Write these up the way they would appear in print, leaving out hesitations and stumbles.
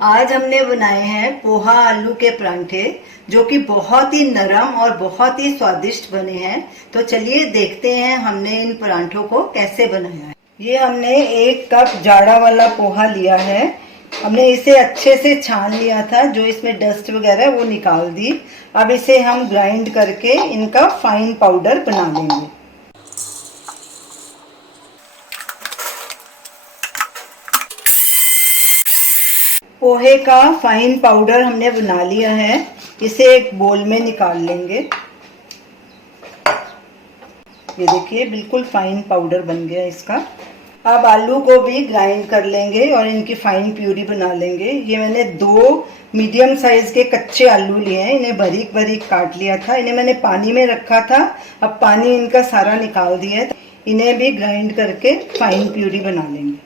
आज हमने बनाए हैं पोहा आलू के परांठे, जो कि बहुत ही नरम और बहुत ही स्वादिष्ट बने हैं। तो चलिए देखते हैं हमने इन परांठों को कैसे बनाया है। ये हमने 1 कप जाड़ा वाला पोहा लिया है। हमने इसे अच्छे से छान लिया था, जो इसमें डस्ट वगैरह वो निकाल दी। अब इसे हम ग्राइंड करके इनका फाइन पाउडर बना लेंगे। पोहे का फाइन पाउडर हमने बना लिया है। इसे एक बोल में निकाल लेंगे। ये देखिए बिल्कुल फाइन पाउडर बन गया इसका। अब आलू को भी ग्राइंड कर लेंगे और इनकी फाइन प्यूरी बना लेंगे। ये मैंने 2 मीडियम साइज के कच्चे आलू लिए हैं। इन्हें बारीक बारीक काट लिया था। इन्हें मैंने पानी में रखा था, अब पानी इनका सारा निकाल दिया है। इन्हें भी ग्राइंड करके फाइन प्यूरी बना लेंगे।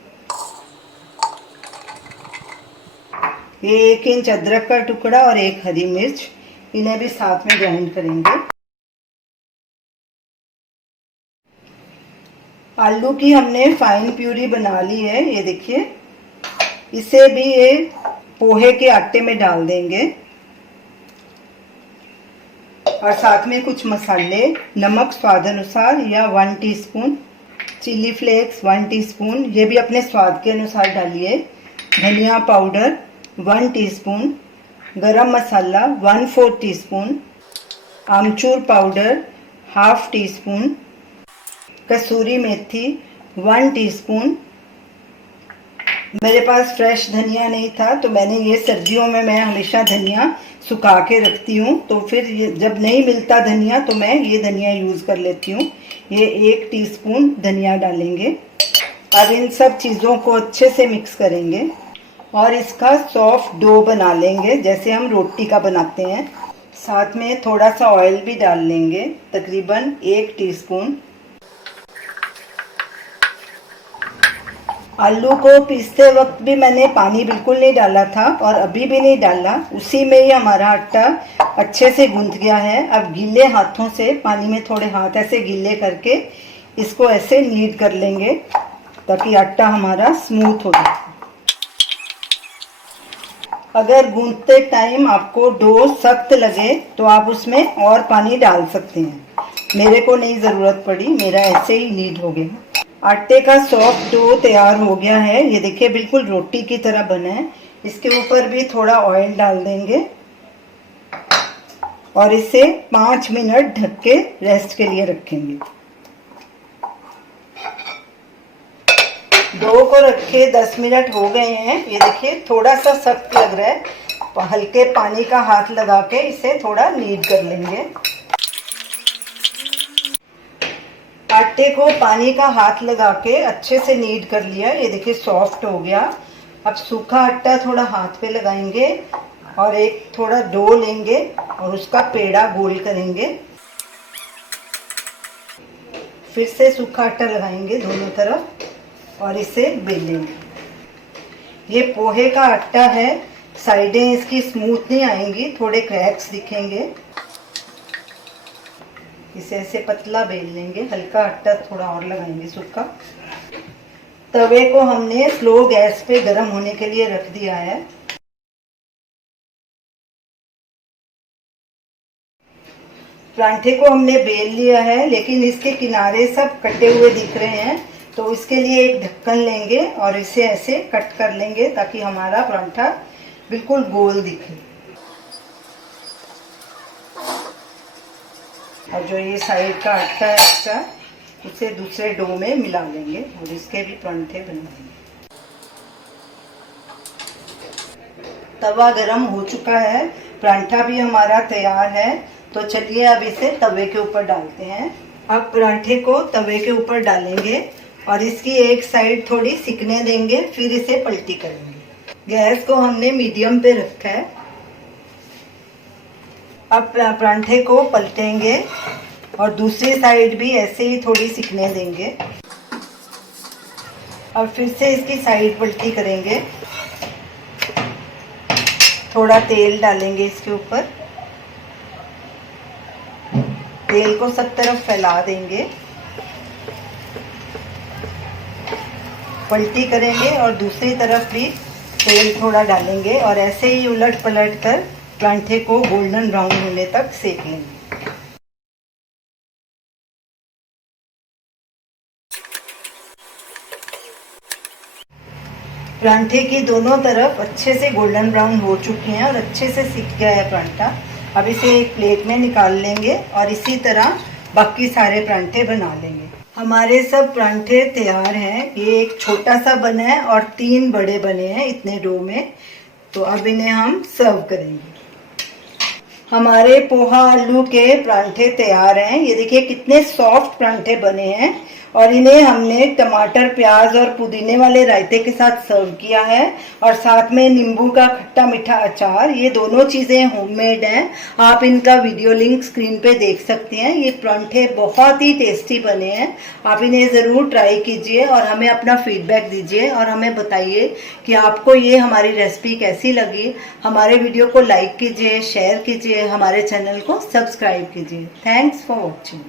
ये 1 इंच अदरक का टुकड़ा और 1 हरी मिर्च, इन्हें भी साथ में ग्राइंड करेंगे। आलू की हमने फाइन प्यूरी बना ली है, ये देखिए। इसे भी ये पोहे के आटे में डाल देंगे और साथ में कुछ मसाले, नमक स्वाद अनुसार या 1 टीस्पून, चिली फ्लेक्स 1 टीस्पून, ये भी अपने स्वाद के अनुसार डालिए। धनिया पाउडर 1 टीस्पून, गरम मसाला 1/4 टीस्पून, आमचूर पाउडर 1/2 टीस्पून, कसूरी मेथी 1 टीस्पून। मेरे पास फ्रेश धनिया नहीं था, तो मैंने ये सर्दियों में मैं हमेशा धनिया सुखा के रखती हूँ, तो फिर ये जब नहीं मिलता धनिया तो मैं ये धनिया यूज़ कर लेती हूँ। ये 1 टीस्पून धनिया डालेंगे। अब इन सब चीज़ों को अच्छे से मिक्स करेंगे और इसका सॉफ्ट डो बना लेंगे, जैसे हम रोटी का बनाते हैं। साथ में थोड़ा सा ऑयल भी डाल लेंगे, तकरीबन 1 टीस्पून। आलू को पीसते वक्त भी मैंने पानी बिल्कुल नहीं डाला था और अभी भी नहीं डाला, उसी में ही हमारा आटा अच्छे से गूंथ गया है। अब गीले हाथों से पानी में थोड़े हाथ ऐसे गीले करके इसको ऐसे नीड कर लेंगे, ताकि आटा हमारा स्मूथ हो जाए। अगर गूंथते टाइम आपको डो सख्त लगे तो आप उसमें और पानी डाल सकते हैं। मेरे को नहीं ज़रूरत पड़ी, मेरा ऐसे ही नीड हो गया। आटे का सॉफ्ट डो तैयार हो गया है, ये देखिए बिल्कुल रोटी की तरह बना है। इसके ऊपर भी थोड़ा ऑयल डाल देंगे और इसे 5 मिनट ढक के रेस्ट के लिए रखेंगे। डो को रखे 10 मिनट हो गए हैं। ये देखिए थोड़ा सा सख्त लग रहा है, तो हल्के पानी का हाथ लगा के इसे थोड़ा नीड कर लेंगे। आटे को पानी का हाथ लगा के अच्छे से नीड कर लिया, ये देखिए सॉफ्ट हो गया। अब सूखा आटा थोड़ा हाथ पे लगाएंगे और एक थोड़ा डो लेंगे और उसका पेड़ा गोल करेंगे। फिर से सूखा आटा लगाएंगे दोनों तरफ और इसे बेलेंगे। ये पोहे का आटा है, साइडें इसकी स्मूथ नहीं आएंगी, थोड़े क्रैक्स दिखेंगे। इसे ऐसे पतला बेल लेंगे, हल्का आटा थोड़ा और लगाएंगे सूखा। तवे को हमने स्लो गैस पे गर्म होने के लिए रख दिया है। परांठे को हमने बेल लिया है, लेकिन इसके किनारे सब कटे हुए दिख रहे हैं, तो इसके लिए एक ढक्कन लेंगे और इसे ऐसे कट कर लेंगे, ताकि हमारा परांठा बिल्कुल गोल दिखे। और जो ये साइड का आटा है इसका, उसे दूसरे डो में मिला लेंगे और इसके भी परांठे बनाएंगे। तवा गरम हो चुका है, परांठा भी हमारा तैयार है। तो चलिए अब इसे तवे के ऊपर डालते हैं। अब परांठे को तवे के ऊपर डालेंगे और इसकी एक साइड थोड़ी सिकने देंगे, फिर इसे पलटी करेंगे। गैस को हमने मीडियम पे रखा है। अब परांठे को पलटेंगे और दूसरी साइड भी ऐसे ही थोड़ी सिकने देंगे। अब फिर से इसकी साइड पलटी करेंगे। थोड़ा तेल डालेंगे इसके ऊपर, तेल को सब तरफ फैला देंगे, पलटी करेंगे और दूसरी तरफ भी तेल थोड़ा डालेंगे और ऐसे ही उलट पलट कर परांठे को गोल्डन ब्राउन होने तक सेक लेंगे। परांठे की दोनों तरफ अच्छे से गोल्डन ब्राउन हो चुके हैं और अच्छे से सिक गया है परांठा। अब इसे एक प्लेट में निकाल लेंगे और इसी तरह बाकी सारे परांठे बना लेंगे। हमारे सब परांठे तैयार हैं। ये एक छोटा सा बना है और 3 बड़े बने हैं इतने डो में। तो अब इन्हें हम सर्व करेंगे। हमारे पोहा आलू के परांठे तैयार हैं। ये देखिए कितने सॉफ्ट परांठे बने हैं और इन्हें हमने टमाटर प्याज और पुदीने वाले रायते के साथ सर्व किया है और साथ में नींबू का खट्टा मीठा अचार। ये दोनों चीज़ें होममेड हैं। आप इनका वीडियो लिंक स्क्रीन पे देख सकते हैं। ये परांठे बहुत ही टेस्टी बने हैं। आप इन्हें ज़रूर ट्राई कीजिए और हमें अपना फीडबैक दीजिए और हमें बताइए कि आपको ये हमारी रेसिपी कैसी लगी। हमारे वीडियो को लाइक कीजिए, शेयर कीजिए, हमारे चैनल को सब्सक्राइब कीजिए। Thanks for watching.